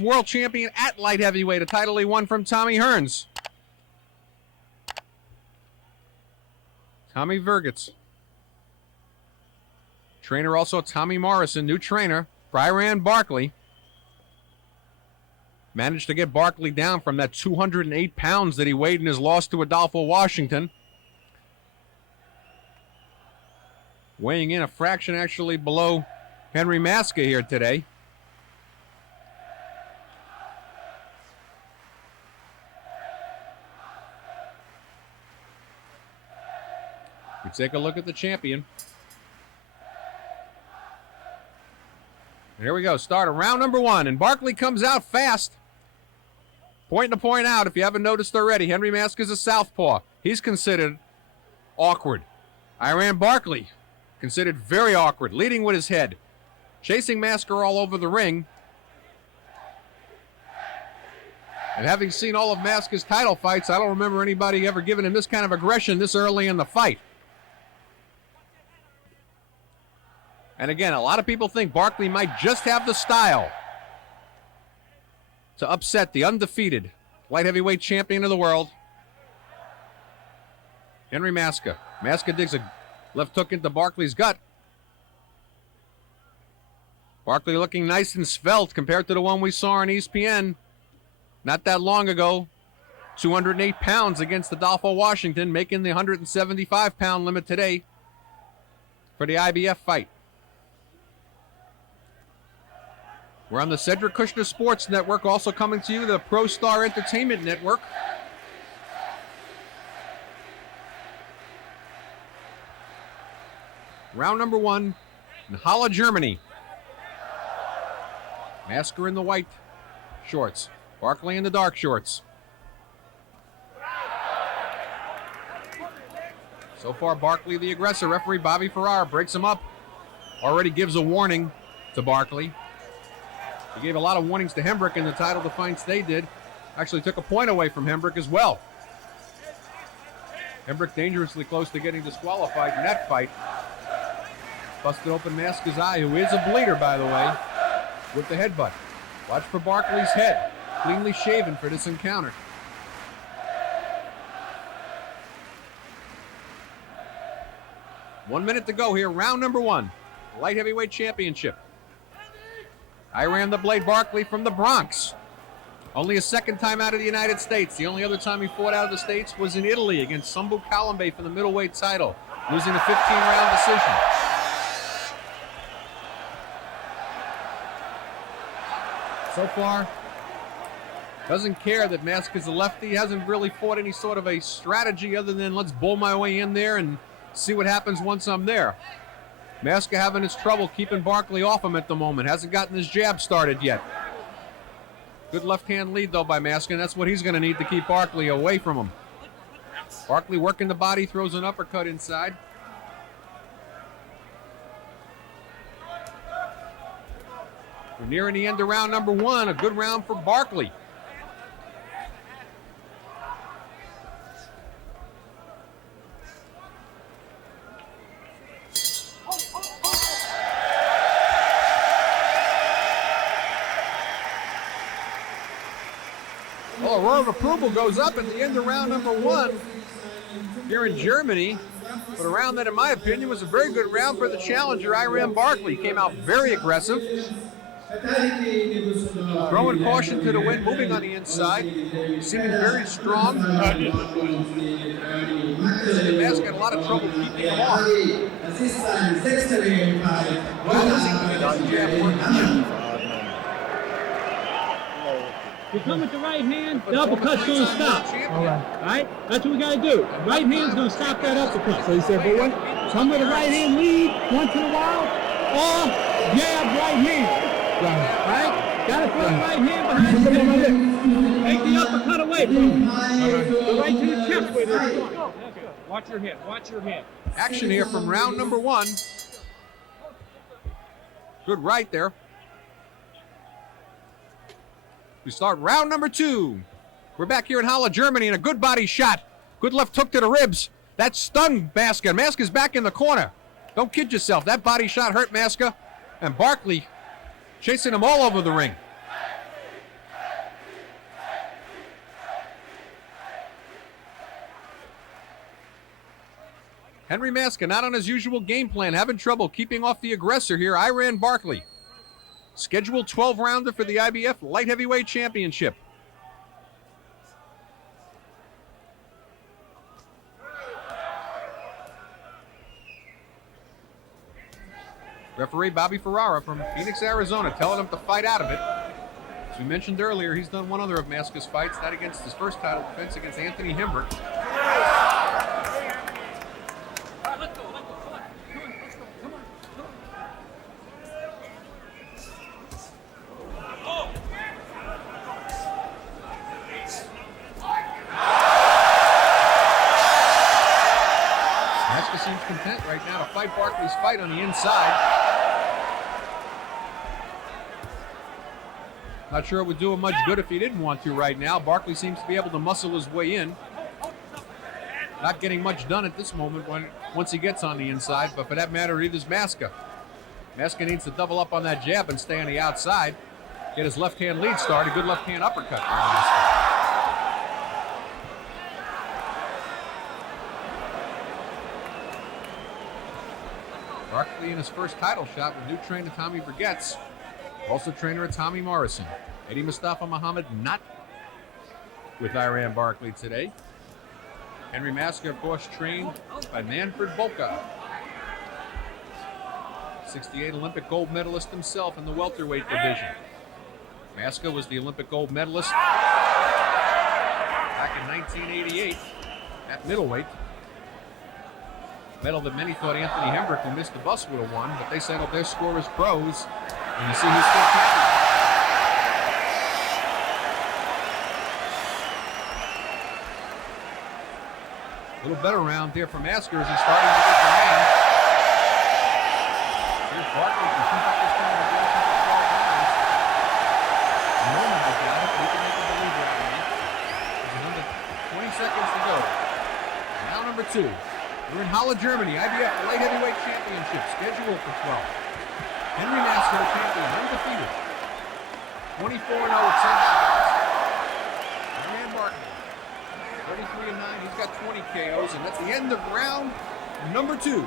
once world champion at light heavyweight, a title he won from Tommy Hearns. Tommy Vergitz. Trainer also Tommy Morrison, new trainer for Barkley. Managed to get Barkley down from that 208 pounds that he weighed in his loss to Adolfo Washington. Weighing in a fraction actually below Henry Maske here today. We take a look at the champion. Here we go, start of round number 1, and Barkley comes out fast. Point to point out, if you haven't noticed already, Henry Maske is a southpaw. He's considered awkward. Barkley, considered very awkward, leading with his head. Chasing Maske all over the ring. And having seen all of Maske's title fights, I don't remember anybody ever giving him this kind of aggression this early in the fight. And again, a lot of people think Barkley might just have the style to upset the undefeated light heavyweight champion of the world, Henry Maske. Maske digs a left hook into Barkley's gut. Barkley looking nice and svelte compared to the one we saw on ESPN not that long ago. 208 pounds against Adolfo Washington, making the 175-pound limit today for the IBF fight. We're on the Cedric Kushner Sports Network, also coming to you, the Pro Star Entertainment Network. Round number 1 in Halle, Germany. Maske in the white shorts, Barkley in the dark shorts. So far, Barkley the aggressor. Referee Bobby Ferrara breaks him up. Already gives a warning to Barkley. He gave a lot of warnings to Hembrick in the title defense they did. Actually took a point away from Hembrick as well. Hembrick dangerously close to getting disqualified in that fight. Busted open Maske's eye, who is a bleeder, by the way, with the headbutt. Watch for Barkley's head. Cleanly shaven for this encounter. One minute to go here, round number 1. Light heavyweight championship. The Blade Barkley from the Bronx. Only a second time out of the United States. The only other time he fought out of the States was in Italy against Sumbu Kalambe for the middleweight title, losing a 15-round decision. So far, doesn't care that Maske is a lefty. Hasn't really fought any sort of a strategy other than let's bull my way in there and see what happens once I'm there. Maske having his trouble keeping Barkley off him at the moment. Hasn't gotten his jab started yet. Good left-hand lead, though, by Maske, and that's what he's going to need to keep Barkley away from him. Barkley working the body, throws an uppercut inside. We're nearing the end of round number 1. A good round for Barkley. Well, a roar of approval goes up at the end of round number 1 here in Germany. But a round that, in my opinion, was a very good round for the challenger, Barkley. Came out very aggressive. Throwing caution to the wind, moving on the inside. Seeming very strong. Maske had a lot of trouble keeping him off. You come with the right hand, the uppercut's going to stop. All right? That's what we got to do. Right hand's going to stop that uppercut. So you said, but what? Come with the right hand lead once in a while, or jab right hand. Right? Got to put the right hand behind the head. Take the uppercut away from him. Go right to the chest with it. Watch your head. Watch your head. Action here from round number 1. Good right there. We start round number 2. We're back here in Halle, Germany, and a good body shot. Good left hook to the ribs. That stunned Maske. Maske's back in the corner. Don't kid yourself. That body shot hurt Maske. And Barkley chasing him all over the ring. Henry Maske not on his usual game plan, having trouble keeping off the aggressor here, Iran Barkley. Scheduled 12-rounder for the IBF Light Heavyweight Championship. Referee Bobby Ferrara from Phoenix, Arizona, telling him to fight out of it. As we mentioned earlier, he's done one other of Maske's fights, that against his first title defense against Anthony Himbert. Maske seems content right now to fight Barkley's fight on the inside. Not sure it would do him much good if he didn't want to right now. Barkley seems to be able to muscle his way in. Not getting much done at this moment once he gets on the inside, but for that matter, neither's Maske. Maske needs to double up on that jab and stay on the outside. Get his left-hand lead started. Good left-hand uppercut from Maske. Barkley in his first title shot with new trainer Tommy Brigetts. Also trainer Tommy Morrison. Eddie Mustafa Muhammad not with Iran Barkley today. Henry Maske, of course, trained by Manfred Bolka. 68 Olympic gold medalist himself in the welterweight division. Maske was the Olympic gold medalist back in 1988 at middleweight. Medal that many thought Anthony Himbert, who missed the bus, would have won, but they settled their score as pros. And you see who's still champion. A little better round there for Maske as he's starting to get the hand. Here's Barkley can keep up this kind of aggression for 12 rounds. No one has got it, but he can make a believer out of me. There's another 20 seconds to go. Round number 2. We're in Halle, Germany, IBF Light Heavyweight Championship, scheduled for 12. Henry Maske, the champion, undefeated. 24-0 at 10 shots. Iran Barkley, 33-9. He's got 20 KOs, and that's the end of round number 2.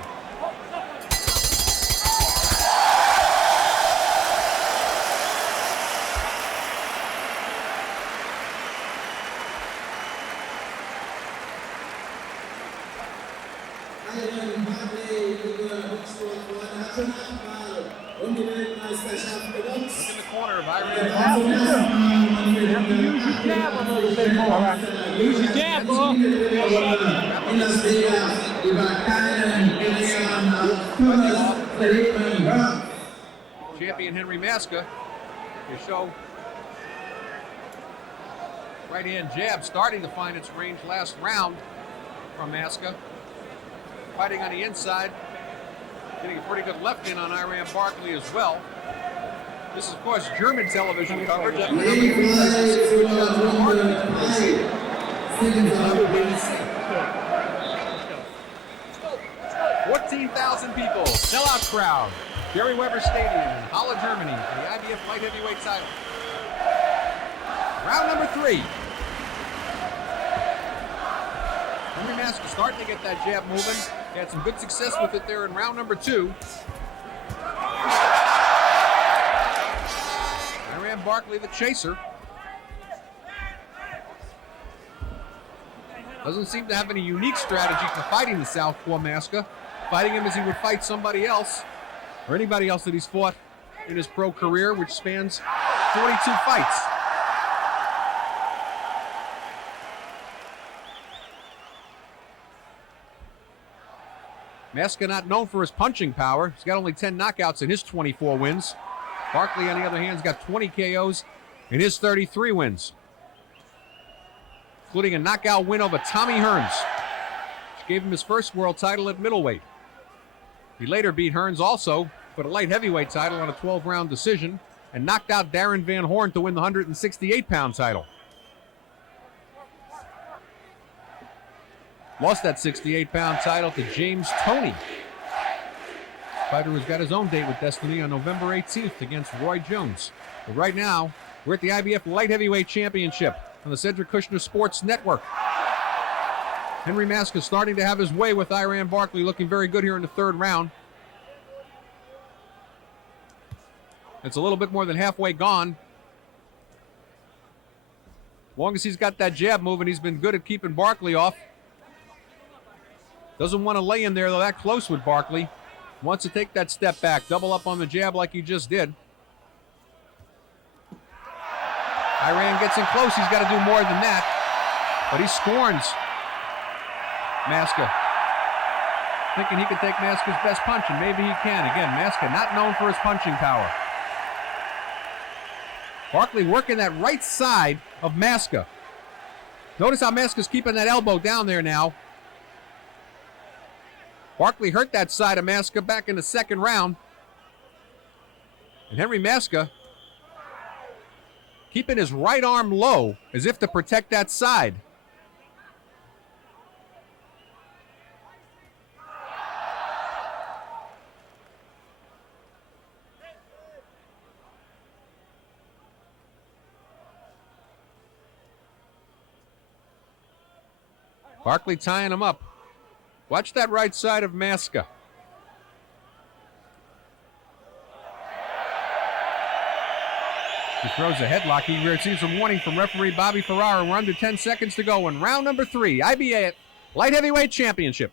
Look in the corner of Iran Barkley. Use your jab a little bit more. Use your jab, boy. Champion Henry Maske. You show right hand jab starting to find its range last round from Maske. Fighting on the inside. Getting a pretty good left in on Iran Barkley as well. This is, of course, German television coverage. 14,000 people, sellout crowd. Gary Weber Stadium in Halle, Germany for the IBF Light Heavyweight title. Round number 3. Henry Maske starting to get that jab moving. He had some good success with it there in round number 2. Iran Barkley, the chaser. Doesn't seem to have any unique strategy for fighting the southpaw Maske. Fighting him as he would fight somebody else, or anybody else that he's fought in his pro career, which spans 42 fights. Maske not known for his punching power. He's got only 10 knockouts in his 24 wins. Barkley, on the other hand, has got 20 KOs in his 33 wins, including a knockout win over Tommy Hearns, which gave him his first world title at middleweight. He later beat Hearns also for the light heavyweight title on a 12-round decision and knocked out Darren Van Horn to win the 168-pound title. Lost that 68-pound title to James Toney, fighter who's got his own date with Destiny on November 18th against Roy Jones. But right now, we're at the IBF Light Heavyweight Championship on the Cedric Kushner Sports Network. Henry Maske starting to have his way with Iran Barkley, looking very good here in the third round. It's a little bit more than halfway gone. As long as he's got that jab moving, he's been good at keeping Barkley off. Doesn't want to lay in there, though, that close with Barkley. Wants to take that step back, double up on the jab like he just did. Iran gets in close. He's got to do more than that. But he scorns Maske. Thinking he could take Maske's best punch, and maybe he can. Again, Maske not known for his punching power. Barkley working that right side of Maske. Notice how Maske's keeping that elbow down there now. Barkley hurt that side of Maske back in the second round. And Henry Maske keeping his right arm low as if to protect that side. Barkley tying him up. Watch that right side of Maske. He throws a headlock. He receives a warning from referee Bobby Ferrara. We're under 10 seconds to go in round number 3. IBA Light Heavyweight Championship.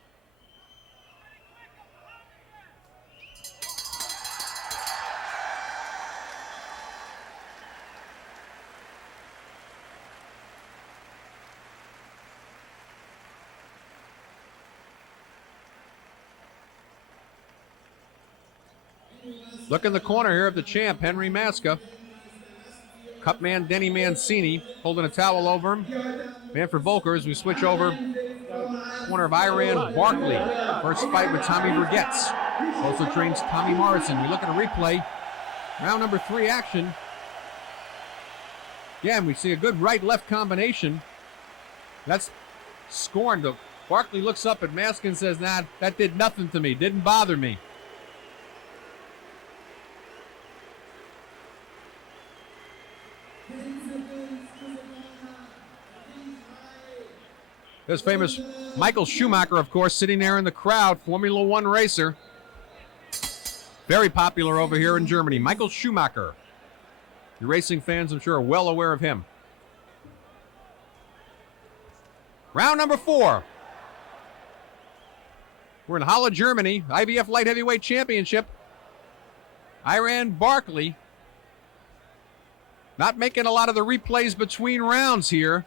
Look in the corner here of the champ, Henry Maske. Cup man Denny Mancini holding a towel over him. Manfred Volker as we switch over. Corner of Iran Barkley. First fight with Tommy Vergetz. Also trains Tommy Morrison. We look at a replay. Round number 3 action. Yeah, and we see a good right-left combination. That's scorned. Barkley looks up at Maske and says, nah, that did nothing to me. Didn't bother me. There's famous Michael Schumacher, of course, sitting there in the crowd, Formula One racer. Very popular over here in Germany. Michael Schumacher. The racing fans, I'm sure, are well aware of him. Round number 4. We're in Halle, Germany. IBF Light Heavyweight Championship. Iran Barkley. Not making a lot of the replays between rounds here.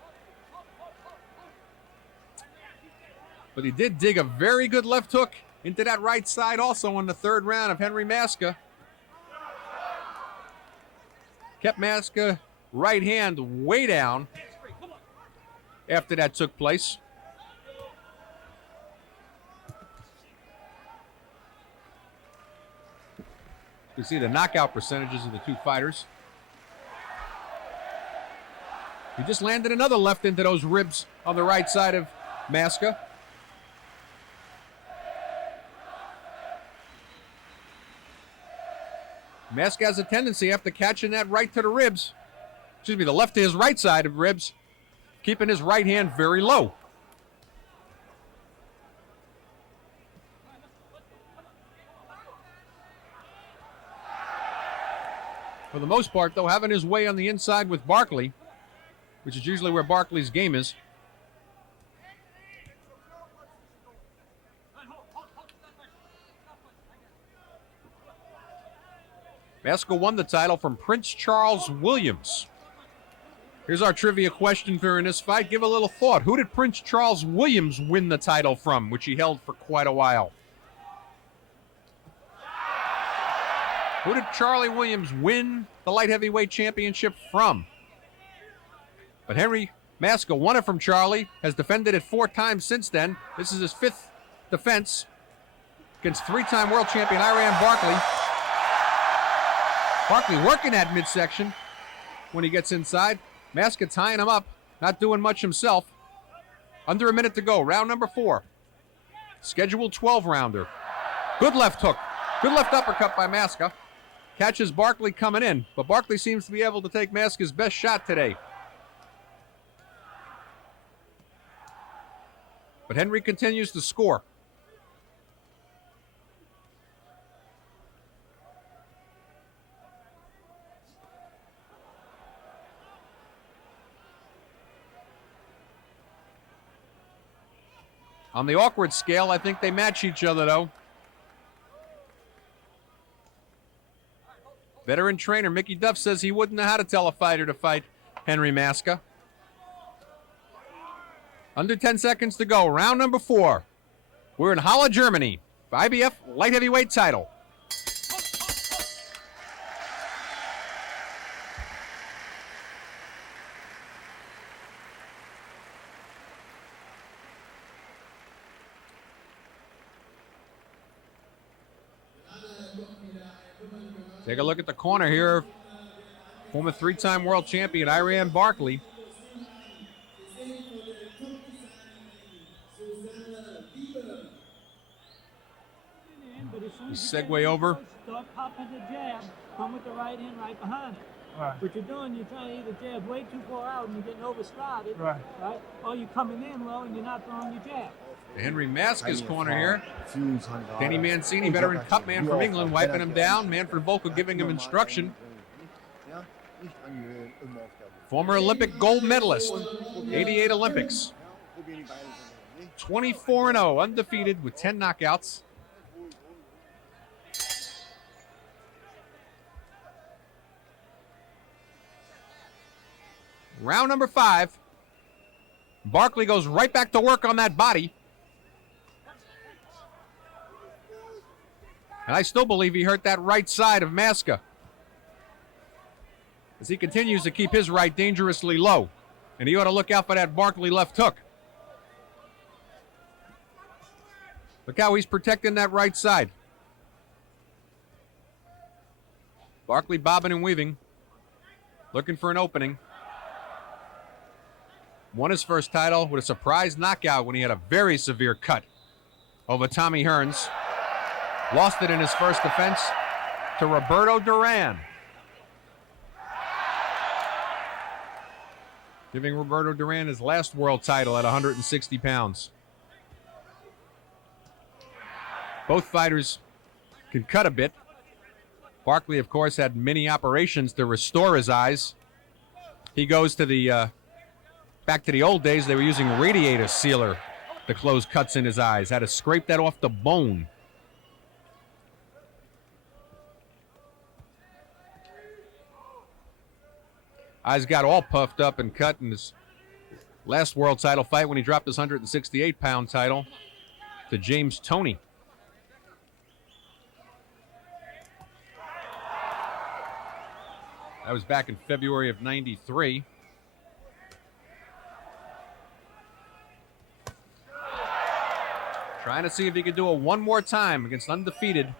But he did dig a very good left hook into that right side also in the third round of Henry Maske. Kept Maske right hand way down after that took place. You see the knockout percentages of the two fighters. He just landed another left into those ribs on the right side of Maske. Maske has a tendency after catching that right to the ribs, the left to his right side of ribs, keeping his right hand very low. For the most part, though, having his way on the inside with Barkley, which is usually where Barkley's game is. Maske won the title from Prince Charles Williams. Here's our trivia question for in this fight. Give a little thought. Who did Prince Charles Williams win the title from, which he held for quite a while? Who did Charlie Williams win the light heavyweight championship from? But Henry Maske won it from Charlie, has defended it 4 times since then. This is his 5th defense against 3-time world champion Iran Barkley. Barkley working that midsection when he gets inside. Maske tying him up, not doing much himself. Under a minute to go, round number 4. Scheduled 12-rounder. Good left hook, good left uppercut by Maske. Catches Barkley coming in, but Barkley seems to be able to take Maske's best shot today. But Henry continues to score. On the awkward scale, I think they match each other, though. Veteran trainer Mickey Duff says he wouldn't know how to tell a fighter to fight Henry Maske. Under 10 seconds to go. Round number 4. We're in Halle, Germany. IBF light heavyweight title. Take a look at the corner here. Former 3-time world champion Iran Barkley. You segue over. Start popping the jab. Come with the right hand right behind it. Right. What you're doing, you're trying to either jab way too far out and you're getting overstrided. Right. Or you're coming in low and you're not throwing your jab. Henry Maske's corner here. Danny Mancini, veteran cut man from England, wiping him down. Manfred Volker giving him instruction. Former Olympic gold medalist, 88 Olympics. 24-0, undefeated with 10 knockouts. Round number 5. Barkley goes right back to work on that body. And I still believe he hurt that right side of Maske, as he continues to keep his right dangerously low. And he ought to look out for that Barkley left hook. Look how he's protecting that right side. Barkley bobbing and weaving, looking for an opening. Won his first title with a surprise knockout when he had a very severe cut over Tommy Hearns. Lost it in his first defense to Roberto Duran. Giving Roberto Duran his last world title at 160 pounds. Both fighters can cut a bit. Barkley, of course, had many operations to restore his eyes. He goes to the back to the old days. They were using radiator sealer to close cuts in his eyes. Had to scrape that off the bone. Eyes got all puffed up and cut in his last world title fight when he dropped his 168-pound title to James Toney. That was back in February of '93. Trying to see if he could do it one more time against undefeated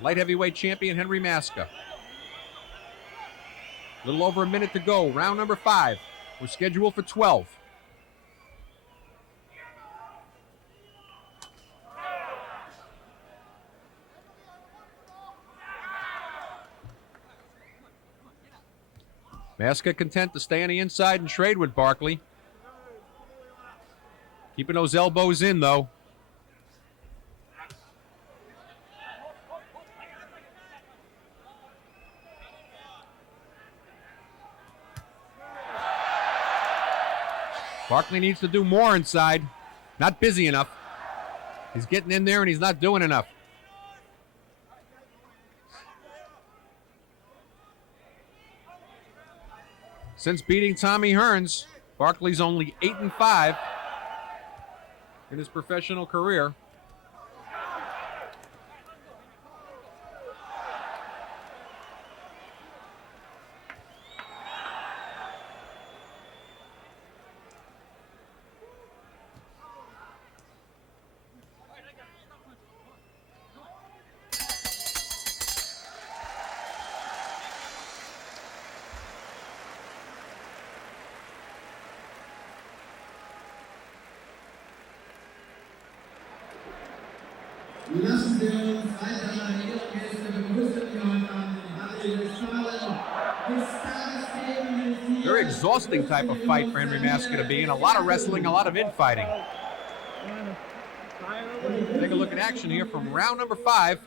light heavyweight champion Henry Maske. A little over a minute to go. Round number 5. We're scheduled for 12. Maske content to stay on the inside and trade with Barkley. Keeping those elbows in, though. Barkley needs to do more inside. Not busy enough. He's getting in there and he's not doing enough. Since beating Tommy Hearns, Barkley's only 8-5 in his professional career. Lassen Sie uns weiter meine Ehrengäste begrüßen, die heute Abend in Halle des Tages exhausting type of fight for Henry Maske to be in. A lot of wrestling, a lot of infighting. Take a look at action here from round number 5.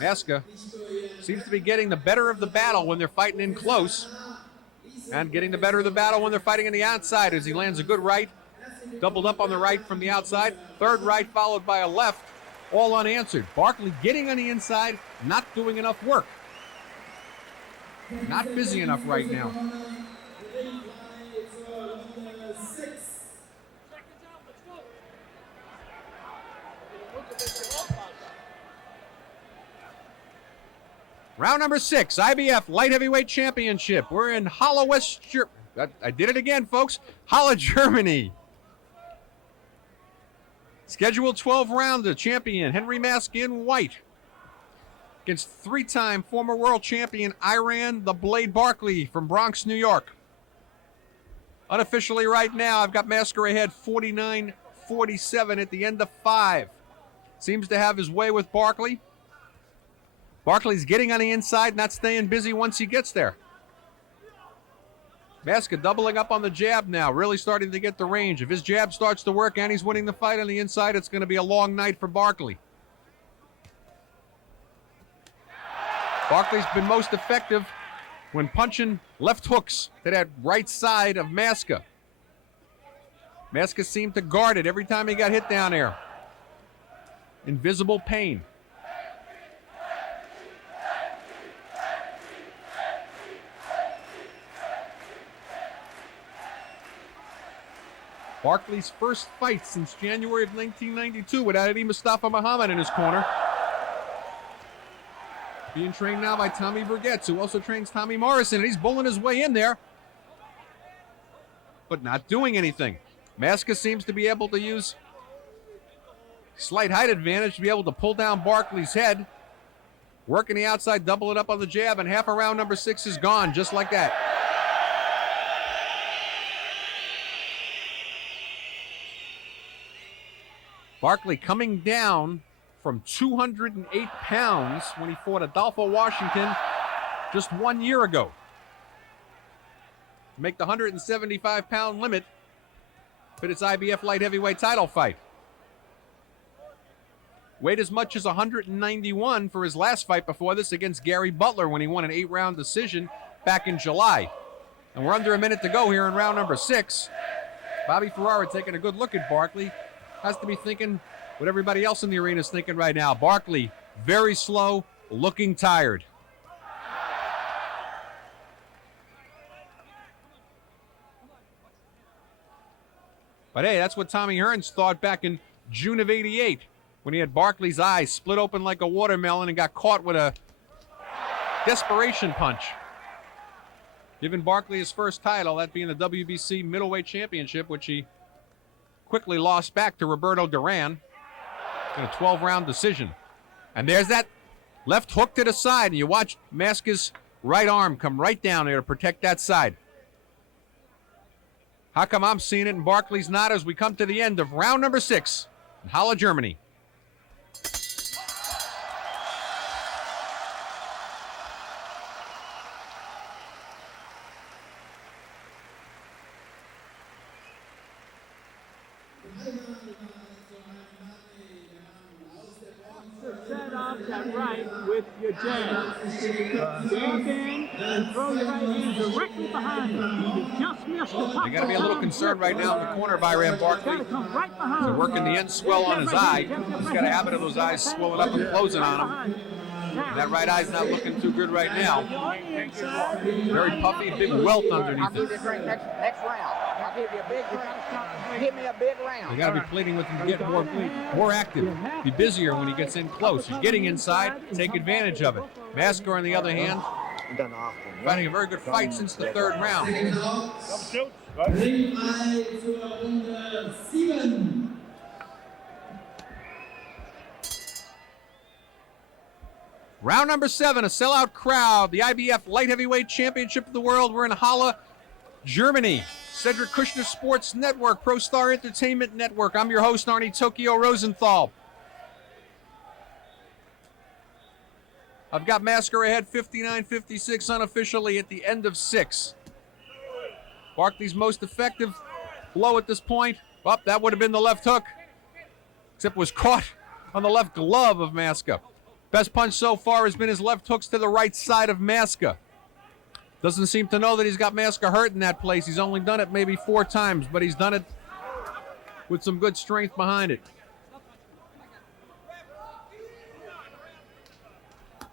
Maske seems to be getting the better of the battle when they're fighting in close, and getting the better of the battle when they're fighting on the outside as he lands a good right, doubled up on the right from the outside, third right followed by a left, all unanswered. Barkley getting on the inside, not doing enough work. Not busy enough right now. Round number 6, IBF Light Heavyweight Championship. We're in Halle, West Germany. I did it again, folks. Halle, Germany. Scheduled 12-rounder champion Henry Maske in white against 3-time former world champion Iran the Blade Barkley from Bronx, New York. Unofficially right now, I've got Maske ahead 49-47 at the end of 5. Seems to have his way with Barkley. Barkley's getting on the inside, not staying busy once he gets there. Maske doubling up on the jab now, really starting to get the range. If his jab starts to work and he's winning the fight on the inside, it's going to be a long night for Barkley. Barkley's been most effective when punching left hooks to that right side of Maske. Maske seemed to guard it every time he got hit down there. Invisible pain. Barkley's first fight since January of 1992 without Eddie Mustafa Muhammad in his corner. Being trained now by Tommy Vergetz, who also trains Tommy Morrison, and he's bulling his way in there, but not doing anything. Maske seems to be able to use slight height advantage to be able to pull down Barkley's head, working the outside, double it up on the jab, and half of round number 6 is gone, just like that. Barkley coming down from 208 pounds when he fought Adolfo Washington just 1 year ago. To make the 175-pound limit for this IBF light heavyweight title fight. Weighed as much as 191 for his last fight before this against Gary Butler when he won an 8-round decision back in July. And we're under a minute to go here in round number 6. Bobby Ferrara taking a good look at Barkley. Has to be thinking what everybody else in the arena is thinking right now. Barkley, very slow, looking tired. But hey, that's what Tommy Hearns thought back in June of '88 when he had Barkley's eyes split open like a watermelon and got caught with a desperation punch. Giving Barkley his first title, that being the WBC Middleweight Championship, which he quickly lost back to Roberto Duran in a 12-round decision. And there's that left hook to the side, and you watch Maske's right arm come right down there to protect that side. How come I'm seeing it and Barkley's not as we come to the end of round number 6 in Halle, Germany? Set up that right with your jab. Jab in and throw your right hand directly behind you. You just missed the top. You got to be a little concerned right now in the corner by Iran Barkley. Right behind. They're working the end swell on his eye. He's got a habit of those eyes swelling up and closing on him. And that right eye's not looking too good right now. Very puffy, big welt underneath I'll give you it. a drink next round. I'll give you a big round. Give me a big round. You got to be pleading with him to get more active, be busier when he gets in close. He's getting inside, take advantage of it. Maske, on the other hand, finding a very good fight since the 3rd round. Ringfrei zur Runde 7. Round number 7, a sellout crowd. The IBF Light Heavyweight Championship of the World. We're in Halle, Germany. Cedric Kushner Sports Network, Pro Star Entertainment Network. I'm your host, Arnie Tokyo Rosenthal. I've got Maske ahead 59-56 unofficially at the end of 6. Barkley's most effective blow at this point. Well, that would have been the left hook. Except it was caught on the left glove of Maske. Best punch so far has been his left hooks to the right side of Maske. Doesn't seem to know that he's got Maske hurt in that place. He's only done it maybe 4 times, but he's done it with some good strength behind it.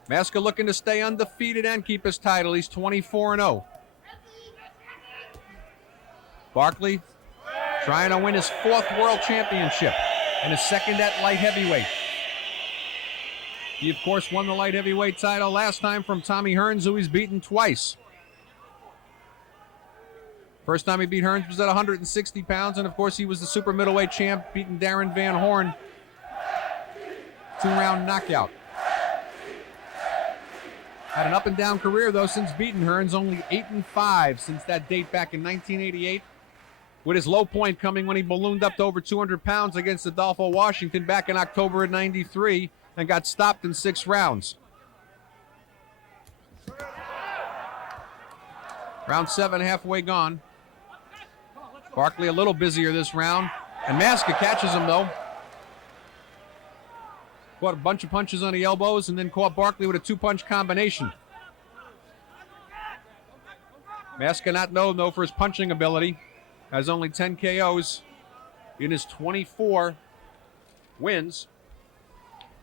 Maske looking to stay undefeated and keep his title. He's 24-0. Barkley trying to win his 4th world championship and his 2nd at light heavyweight. He, of course, won the light heavyweight title last time from Tommy Hearns, who he's beaten twice. First time he beat Hearns was at 160 pounds, and, of course, he was the super middleweight champ, beating Darren Van Horn. 2-round knockout. Had an up-and-down career, though, since beating Hearns, only 8-5 since that date back in 1988. With his low point coming when he ballooned up to over 200 pounds against Adolfo Washington back in October of '93 and got stopped in 6 rounds. Round 7 halfway gone. Barkley a little busier this round, and Maske catches him, though. Caught a bunch of punches on the elbows and then caught Barkley with a 2-punch combination. Maske not known, though, for his punching ability. Has only 10 KOs in his 24 wins.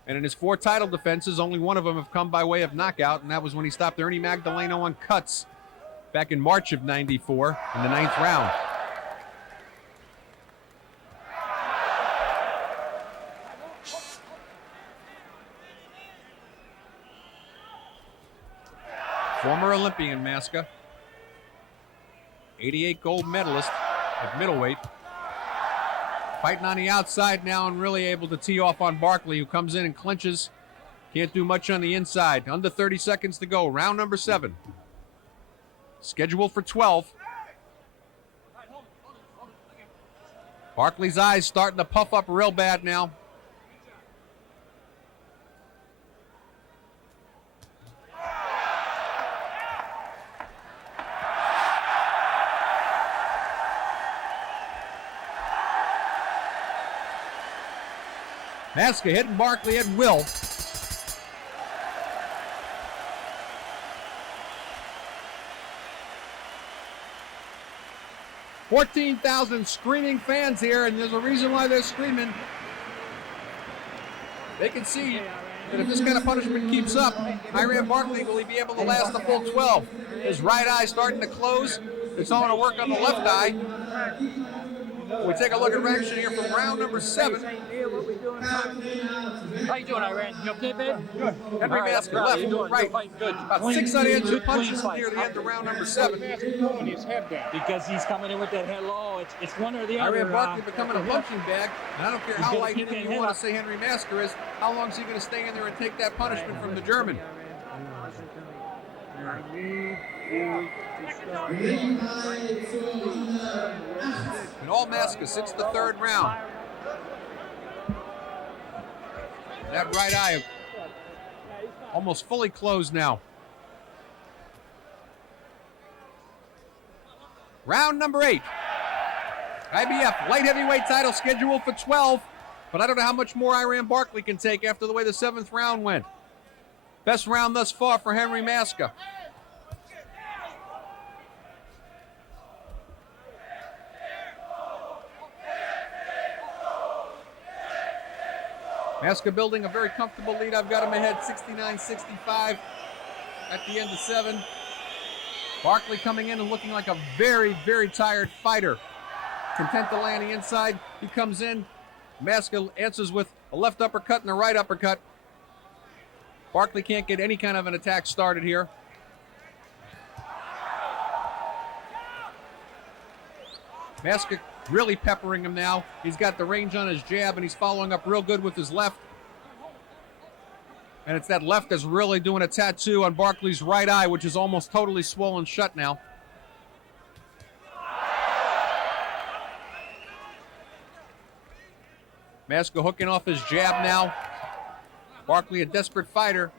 And in his 4 title defenses, only one of them have come by way of knockout, and that was when he stopped Ernie Magdaleno on cuts back in March of '94 in the 9th round. Former Olympian Maske, 88 gold medalist at middleweight. Fighting on the outside now and really able to tee off on Barkley, who comes in and clinches. Can't do much on the inside. Under 30 seconds to go. Round number 7. Scheduled for 12. Barkley's eyes starting to puff up real bad now. Maske hitting Barkley at will. $14,000 screaming fans here, and there's a reason why they're screaming. They can see that if this kind of punishment keeps up, Iran Barkley will be able to last the full 12. His right eye starting to close. It's all going to work on the left eye. We take a look at action here from round number 7. How you doing, Iran? You okay, man? Good. Henry Maske left, right. Good. About 6 unanswered punches near the end of round number 7. Throwing his head down. Because he's coming in with that head low. It's one or the other. Iran Barkley becoming a punching bag, and I don't care how light you want to say Henry Maske is, how long is he going to stay in there and take that punishment from the German? And all Maske sits the 3rd round. That right eye almost fully closed now. Round number 8. IBF light heavyweight title scheduled for 12, but I don't know how much more Iran Barkley can take after the way the 7th round went. Best round thus far for Henry Maske. Maske building a very comfortable lead. I've got him ahead 69-65 at the end of 7. Barkley coming in and looking like a very, very tired fighter. Content to lay on the inside. He comes in. Maske answers with a left uppercut and a right uppercut. Barkley can't get any kind of an attack started here. Maske really peppering him now. He's got the range on his jab, and he's following up real good with his left. And it's that left that's really doing a tattoo on Barkley's right eye, which is almost totally swollen shut now. Maske hooking off his jab now. Barkley, a desperate fighter.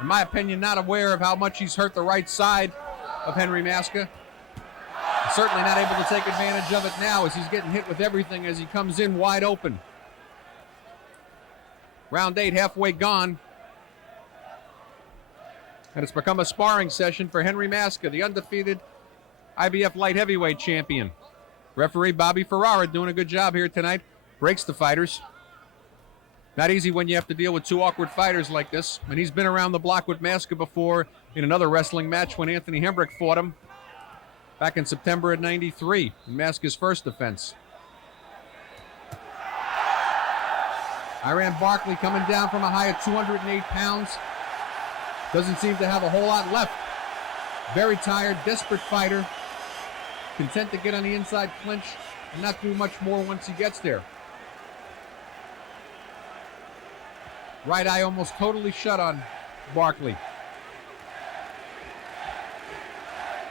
in my opinion, not aware of how much he's hurt the right side of Henry Maske. Certainly not able to take advantage of it now as he's getting hit with everything as he comes in wide open. Round 8 halfway gone. And it's become a sparring session for Henry Maske, the undefeated IBF light heavyweight champion. Referee Bobby Ferrara doing a good job here tonight. Breaks the fighters. Not easy when you have to deal with two awkward fighters like this. And he's been around the block with Maske before in another wrestling match when Anthony Hembrick fought him back in September of '93 in Maske's first defense. Iran Barkley coming down from a high of 208 pounds. Doesn't seem to have a whole lot left. Very tired, desperate fighter. Content to get on the inside clinch and not do much more once he gets there. Right eye almost totally shut on Barkley.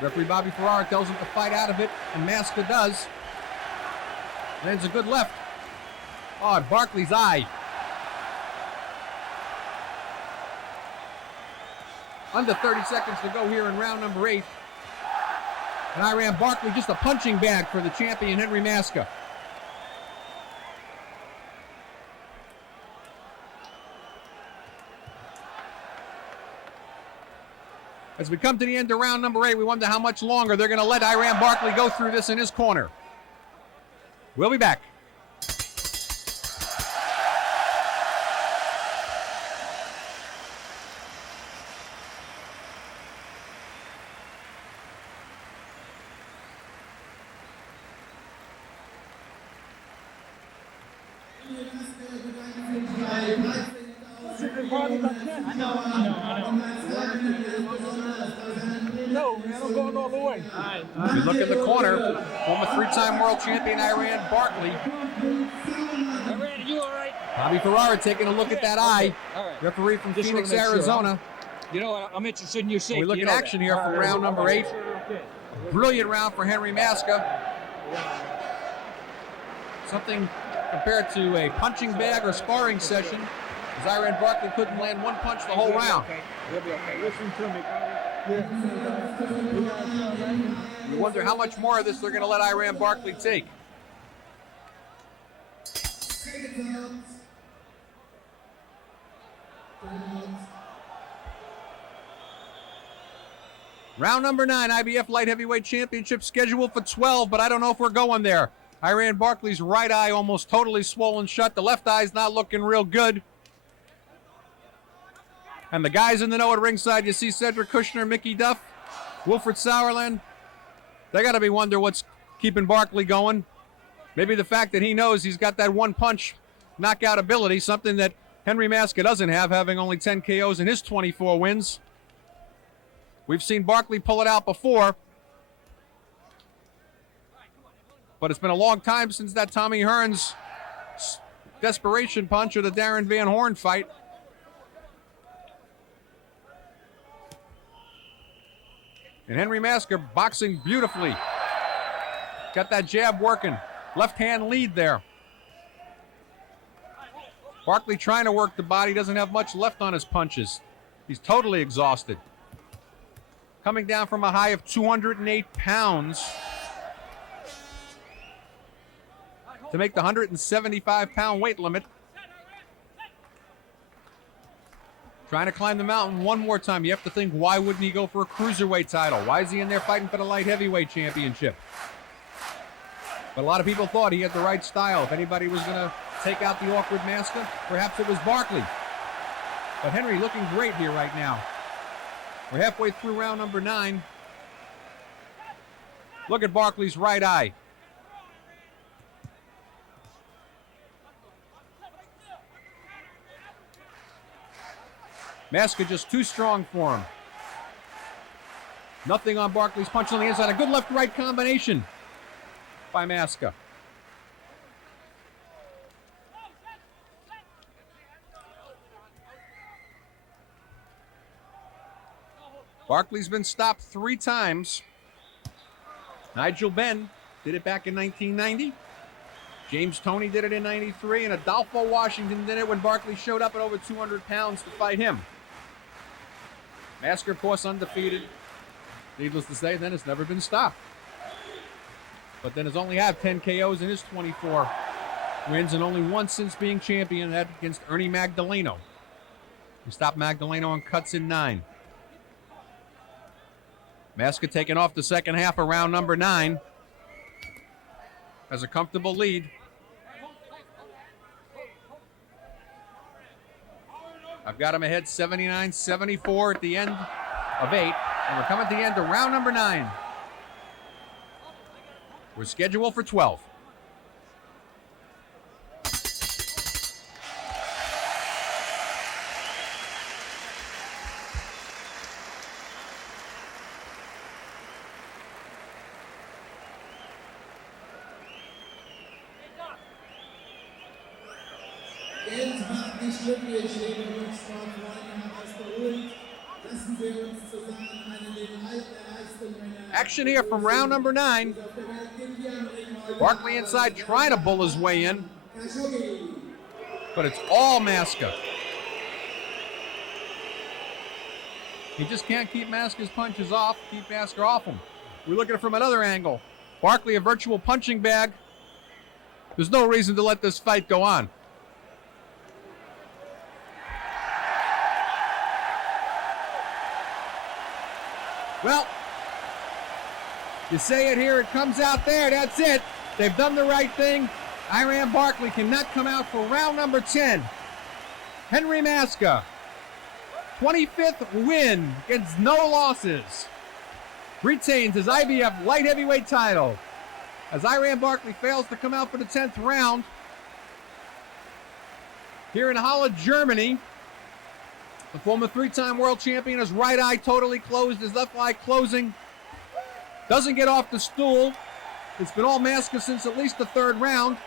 Referee Bobby Ferrara tells him to fight out of it, and Maske does. Lands a good left. Oh, and Barkley's eye. Under 30 seconds to go here in round number 8. And Iran Barkley just a punching bag for the champion, Henry Maske. As we come to the end of round number 8, we wonder how much longer they're going to let Iran Barkley go through this in his corner. We'll be back. If you look in the corner, former 3-time world champion Iran Barkley. Iran, you all right? Bobby Ferrara taking a look at that eye. All right. Referee from Just Phoenix, wanna make sure, Arizona. You know what? I'm interested in your safety. We look you at know action that. here for round number 8. Brilliant round for Henry Maske. Something compared to a punching bag or sparring session, as Iran Barkley couldn't land one punch the whole round. You'll be okay. Listen to me. We wonder how much more of this they're going to let Iran Barkley take. Round number 9, IBF Light Heavyweight Championship scheduled for 12, but I don't know if we're going there. Iran Barkley's right eye almost totally swollen shut. The left eye's not looking real good. And the guys in the know at ringside, you see Cedric Kushner, Mickey Duff, Wilfred Sauerland. They got to be wonder what's keeping Barkley going. Maybe the fact that he knows he's got that one punch knockout ability, something that Henry Maske doesn't have, having only 10 KOs in his 24 wins. We've seen Barkley pull it out before. But it's been a long time since that Tommy Hearns desperation punch or the Darren Van Horn fight. And Henry Maske boxing beautifully. Got that jab working. Left hand lead there. Barkley trying to work the body, doesn't have much left on his punches. He's totally exhausted. Coming down from a high of 208 pounds to make the 175-pound weight limit. Trying to climb the mountain one more time. You have to think, why wouldn't he go for a cruiserweight title? Why is he in there fighting for the light heavyweight championship? But a lot of people thought he had the right style. If anybody was going to take out the awkward Maske, perhaps it was Barkley. But Henry looking great here right now. We're halfway through round number 9. Look at Barkley's right eye. Maske just too strong for him. Nothing on Barkley's punch on the inside. A good left-right combination by Maske. Barkley's been stopped 3 times. Nigel Benn did it back in 1990. James Toney did it in 93, and Adolfo Washington did it when Barkley showed up at over 200 pounds to fight him. Maske, of course, undefeated. Needless to say, then it's never been stopped. But then has only had 10 KOs in his 24 wins, and only once since being champion, that against Ernie Magdaleno. He stopped Magdaleno on cuts in 9. Maske taking off the second half of round number 9. Has a comfortable lead. I've got him ahead 79-74 at the end of 8. And we're coming to the end of round number 9. We're scheduled for 12. Geld macht nicht glücklich, liebe Sportfreunde, ausgeholt. Lassen Sie uns zusammen einen den Leistungen. Action here from round number 9. Barkley inside trying to bull his way in. But it's all Maske. He just can't keep Maske's punches off, keep Maske off him. We look at it from another angle. Barkley, a virtual punching bag. There's no reason to let this fight go on. Well, you say it here, it comes out there, that's it. They've done the right thing. Iran Barkley cannot come out for round number 10. Henry Maske, 25th win against no losses. Retains his IBF light heavyweight title as Iran Barkley fails to come out for the 10th round. Here in Halle, Germany, the former 3-time world champion, his right eye totally closed, his left eye closing. Doesn't get off the stool. It's been all Maske since at least the 3rd round.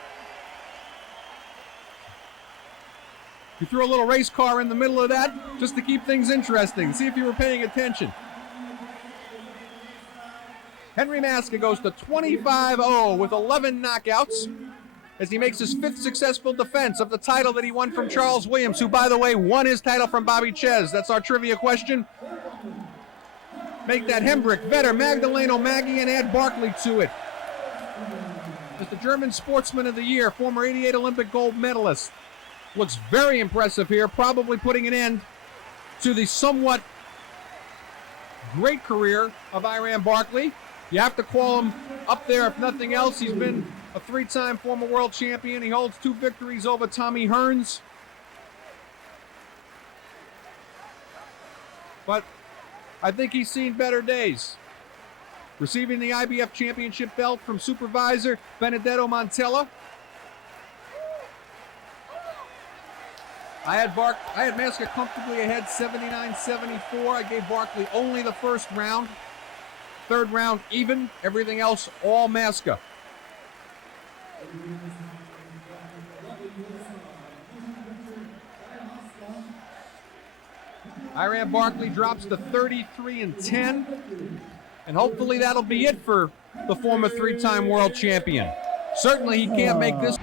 You threw a little race car in the middle of that just to keep things interesting. See if you were paying attention. Henry Maske goes to 25-0 with 11 knockouts as he makes his 5th successful defense of the title that he won from Charles Williams, who, by the way, won his title from Bobby Ches. That's our trivia question. Make that Hembrick, Vetter, Magdaleno, Maggie, and add Barkley to it. As the German Sportsman of the Year, former 88 Olympic gold medalist. Looks very impressive here, probably putting an end to the somewhat great career of Iran Barkley. You have to call him up there, if nothing else. He's been a 3-time former world champion. He holds 2 victories over Tommy Hearns. But I think he's seen better days. Receiving the IBF championship belt from supervisor Benedetto Montella. I had Maske comfortably ahead 79-74. I gave Barkley only the 1st round. 3rd round even. Everything else all Maske. Iran Barkley drops to 33-10, and hopefully that'll be it for the former 3-time world champion. Certainly he can't make this